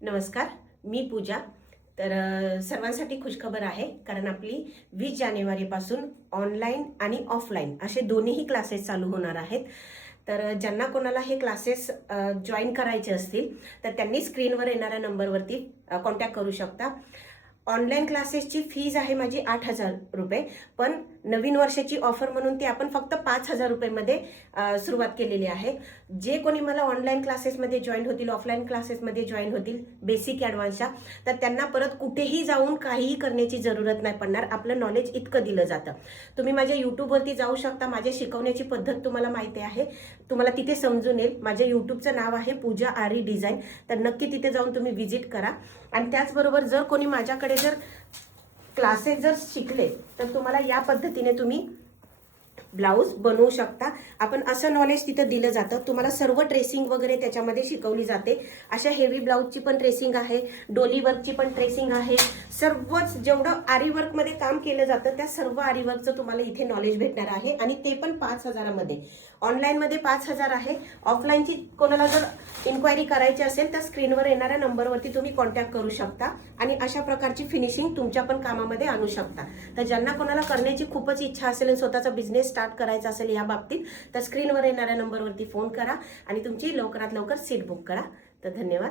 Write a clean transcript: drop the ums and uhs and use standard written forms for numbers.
नमस्कार, मी पूजा. सर्वांसाठी खुशखबर आहे, कारण आपली 20 जानेवारीपासून ऑनलाईन आणि ऑफलाईन असे दोन्हीही क्लासेस चालू होणार आहेत. ज्यांना कोणाला हे क्लासेस जॉईन करायचे असतील तर त्यांनी स्क्रीनवर येणाऱ्या नंबरवरती कॉन्टॅक्ट करू शकता. ऑनलाईन क्लासेसची फीज आहे माझी 8,000 रुपये, पण नवीन वर्षाची ऑफर म्हणून ती आपण फक्त 5,000 रुपयेमध्ये सुरुवात केलेली आहे. जे कोणी मला ऑनलाईन क्लासेसमध्ये जॉईन होतील, ऑफलाईन क्लासेसमध्ये जॉईन होतील बेसिक ॲडव्हान्सच्या, तर त्यांना परत कुठेही जाऊन काहीही करण्याची जरूरत नाही पडणार. आपलं नॉलेज इतकं दिलं जातं. तुम्ही माझ्या यूट्यूबवरती जाऊ शकता. माझ्या शिकवण्याची पद्धत तुम्हाला माहिती आहे, तुम्हाला तिथे समजून येईल. माझ्या यूट्यूबचं नाव आहे पूजा आरी डिझाईन. तर नक्की तिथे जाऊन तुम्ही व्हिजिट करा. आणि त्याचबरोबर जर कोणी माझ्याकडे जर क्लासेस जर शिकले तर तुम्हाला या पद्धतीने तुम्ही ब्लाऊज बनवू शकता. आपण असं नॉलेज तिथं दिलं जातं. तुम्हाला सर्व ट्रेसिंग वगैरे त्याच्यामध्ये शिकवली जाते. अशा हेवी ब्लाऊजची पण ट्रेसिंग आहे, डोली वर्कची पण ट्रेसिंग आहे. सर्वच जेवढं आरी वर्कमध्ये काम केलं जातं त्या सर्व आरी वर्कचं तुम्हाला इथे नॉलेज भेटणार आहे. आणि ते पण 5,000मध्ये. ऑनलाईनमध्ये 5,000 आहे. ऑफलाईनची कोणाला जर इन्क्वायरी करायची असेल तर स्क्रीनवर येणाऱ्या नंबरवरती तुम्ही कॉन्टॅक्ट करू शकता आणि अशा प्रकारची फिनिशिंग तुमच्या पण कामामध्ये आणू शकता. तर ज्यांना कोणाला करण्याची खूपच इच्छा असेल आणि स्वतःचा बिझनेस स्टार्ट करायचा असेल या बाबतीत, तर स्क्रीनवर येणाऱ्या नंबरवरती फोन करा आणि तुमची लवकरात लवकर सीट बुक करा. तर धन्यवाद.